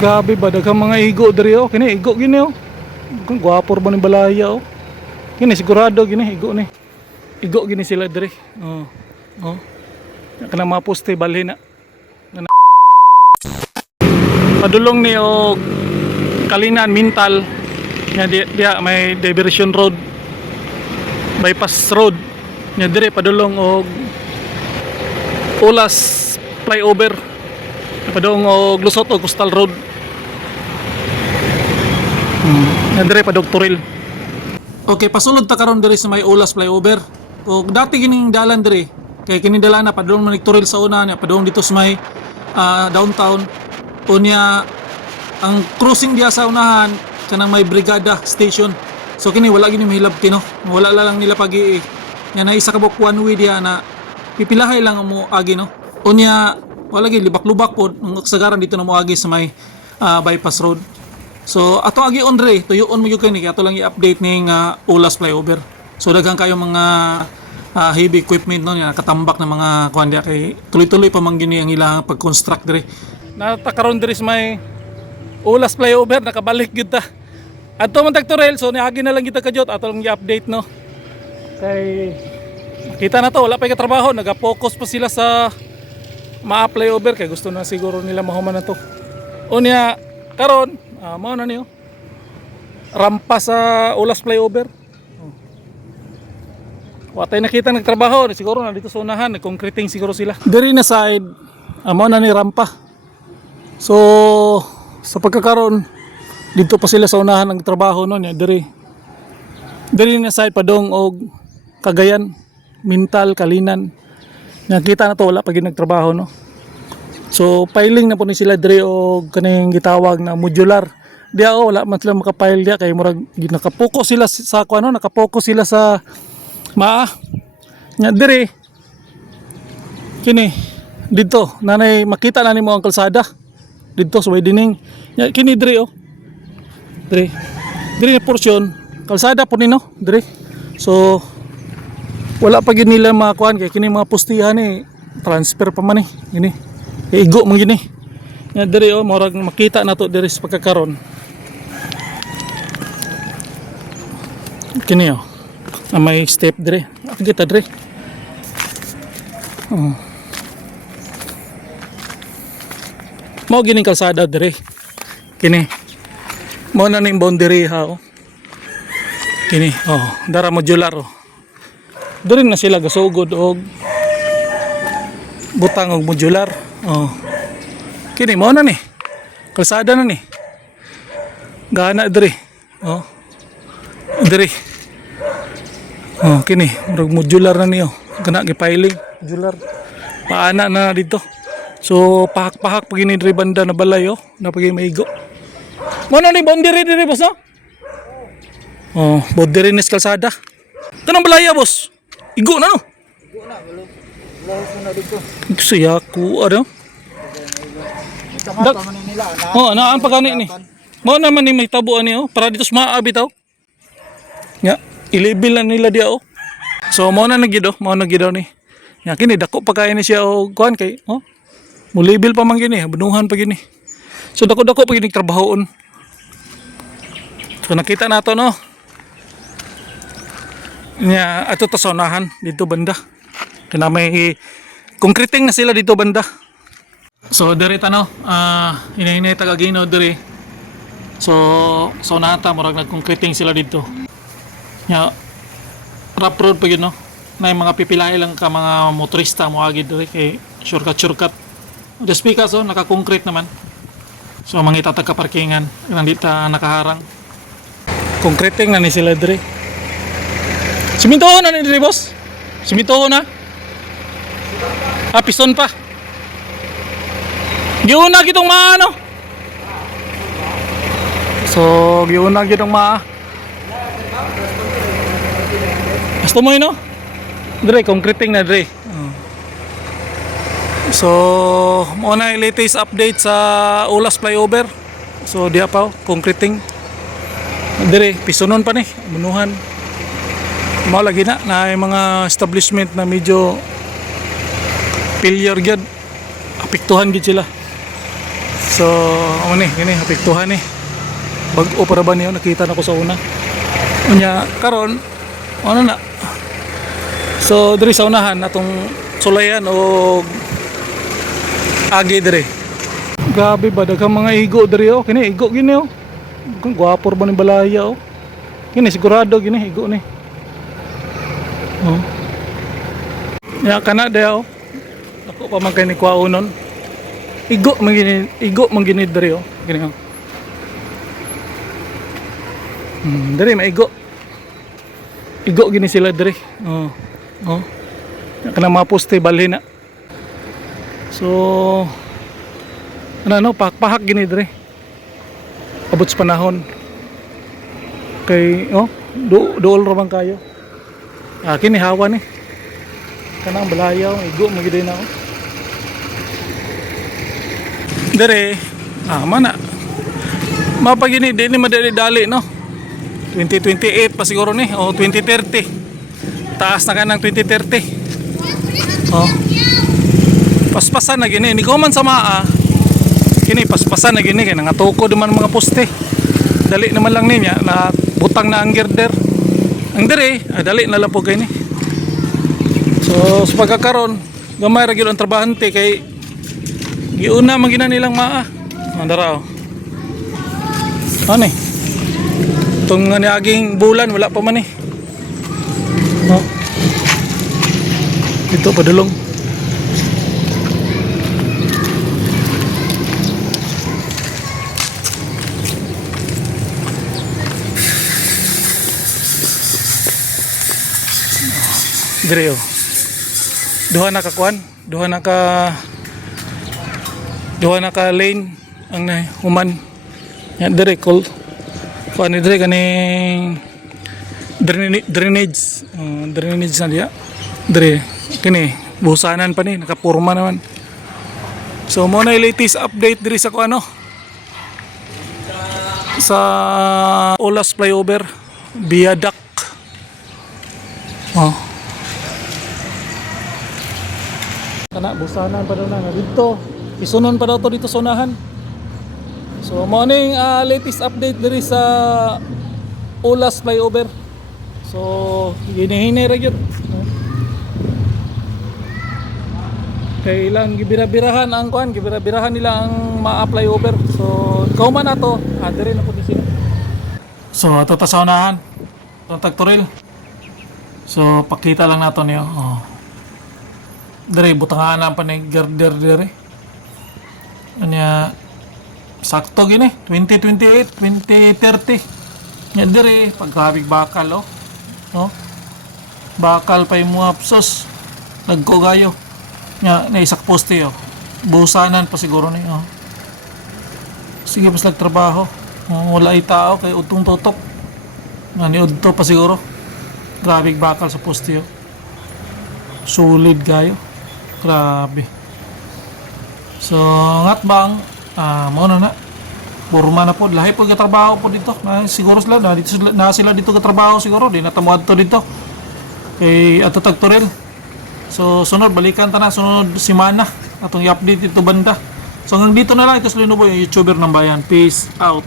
Grabe ba daghang mga igo diri oh. Kini igo gini oh. Kung gwapo ba ni balaya oh. Kini sigurado gini igo ni. Igo gini sila diri. Oh. Oh. Kana mga poste balhin na. Padulong ni og Kalinan Mintal. Nya dia may diversion road. Bypass road. Nya dire padulong og Ulas flyover. Padung og lusot og Coastal Road. Dire pa Doktoril. Okay, pasulod ta karon diri sa may Ulas flyover. Og dati gining dalan diri kay kini dalan na padung man Doktoril sa una nya padung dito sa may downtown. Unya ang crossing diya sa unahan kanang may Brigada Station. So kini wala gini mahilab kino. Wala lang nila pagi nya na isa ka buk one way diya na pipilahay lang mo agi no. Unya wala gid libak-lubak pod ang kasagaran dito na moagi sa may bypass road. So ato agi on re tuyoon mo gyud kini ato lang i-update ning Ulas flyover. So daghang kayo mga heavy equipment no nya katambak na mga kuan dia kay tuloy-tuloy pa man gini ang ilang pag-construct dire. Natakaron dire sa may Ulas flyover nakabalik gyud ta. Adto man Doktoril so niagi na lang kita kadyot ato lang i-update no. Kay kita na to wala pa trabaho naga-focus pa sila sa ma-flyover kay gusto na siguro nila mahuman na to. Unya karon mao na niyo rampa sa Ulas flyover. Watay nakita nagtrabaho siguro na dito sa unahan nag-concreting siguro sila. Diri na side mao na ni rampa. So sa pagkakaroon dito pa sila sa unahan nagtrabaho no nya diri na side padong og Cagayan, Mintal, Kalinan. Nakita na to wala pa gid nagtrabaho no. So piling na po ni sila dire og kaning gitawag na modular. Diya wala man sila makapile diya kay murag nakapokus sila sa kuno, nakapokus sila sa nya dire. Kini dito nanay makita na nimo ang kalsada. Dito sa Waydining. Nya kini dire oh. Dire na portion kalsada po nino dire. So wala pa gid nila makuan kay kini mga pustihan ni transfer pa man gini. Igo man gini. Nya dire oh murag makita nato dire sa pagkakaron. Kini oh. May step dire. Kita dire. Oh. Mao gining kalsada dire. Kini. Mao na ning boundary ha oh. Kini oh, dara modular oh. Diri na sila gasugod og butang og modular. Oh. Kini mo na ni. Kalsada na ni. Gana diri. Oh. Diri. Oh, kini murag modular na niyo. Kana gipiling modular. Paana na dito. So pahak-pahak pag ini diri banda na balay oh, na pag maigo. Mo na ni boundary diri boss no? Oh, boundary ni kalsada. Kanang balaya boss. Igo na no? Igo na, wala na dito. Saya ko ano? Dak man nila na. Oh, naan pa gani ni. Mo naman ni may tabuan ni oh, para dito sa maabi taw. Nya, i-level na nila dia oh. So mo na nagid oh, mo nagid ni. Nya kini dako pa kay ni siya oh, kuan kay oh. Mo level pa man gini, bunuhan pa gini. So dako-dako pa gini trabahoon. So nakita nato no. Nya ato ta sa unahan dito banda. Kana may concreting na sila dito banda. So diri ta no, hinahinay taga Gino diri. So sa unahan ta murag nag-concreting sila dito. Nya rough road pa yun no. Na mga pipilay lang ka mga motorista mo agid diri kay shortcut. Just because oh, naka-concrete naman. So mga itatag ka parkingan nandito nakaharang. Concreting na ni sila diri. Simintoho na ni diri boss. Simintoho na. Piston pa. Giuna gitong maano. So giuna gitong gusto mo no? Dire concreting na dire. So mo na latest update sa Ulas flyover. So diya pa concreting. Dire pisonon pa ni bunuhan. Mao lagi na mga establishment na medyo failure gyud. Apektuhan gid sila So ano ni kini apektuhan ni bag-o para ba niyo nakita na ko sa una unya karon ano na. So diri sa unahan atong sulayan o agi diri. Grabe ba daghang mga igo diri oh. Kini igo gini oh. Kung gwapor ba ni balaya oh. Kini sigurado gini igo ni. Oh. Ya kana dia oh. Ako pa man kay ni kuaunon. Igo man gini diri oh. Gini oh. Diri may igo. Igo gini sila diri. Oh. Oh. Kana maposte balhin na. So ano pahak gini diri. Abot sa panahon. Kay oh, dool ra man kayo. Kini hawa ni. Kanang balayaw, igo mo gid na oh. Dere, mana. Mapagini di ni madali-dali no. 2028 pa siguro ni o 2030. Taas na ka ng 2030. Oh. Paspasan na gini, ni ko man sa maa. Kini paspasan na gini kay nangatoko man mga poste. Dali naman lang niya na butang na ang girder. Ang dere, dali na lang po kay ni. So sa pagkakaroon, gamay ra gyud ang trabahante kay giuna man gina nilang maa. Andara oh. Ano eh? Itong niaging bulan wala pa man eh. No. Ito padulong. Dire oh. Duha na ka kuan, duha na ka lane ang human. Ya dire call. Kuan dire kaning drainage na dia. Dire kini busanan pa ni nakapurma naman. So mo na latest update dire sa kuano. Sa Ulas flyover viaduct. Oh. Kana busanan pa daw na dito. Isunon pa daw to dito sa unahan. So morning latest update diri sa Ulas flyover. So hinihinay ra gyud. Kay ilang gibira-birahan ang kuan, gibira-birahan nila ang ma-flyover. So ikaw man ato, diri na pud sila. So ato ta sa unahan. Itong tagturil. So pakita lang nato niyo. Oh. Dere butangan pa ni girder dere. Anya sakto gini 2028, 2030. Nya dere pagkabig bakal oh. No? Bakal pa yung mga psos. Nagkogayo. Nya naisak poste oh. Busanan pa siguro ni oh. Sige pas nagtrabaho. Wala ay tao kay utong tutok. Nga ni udto pa siguro. Grabe bakal sa poste oh. Solid gayo. Grabe. So ngat bang mo na Burma na po lahi po trabaho po dito. Siguro sila na sila dito trabaho siguro di natamuad to dito. Kay ato tagturel. So sunod balikan ta na sunod semana atong i-update ito banda. So hanggang dito na lang ito sa Linuboy, yung YouTuber ng bayan. Peace out.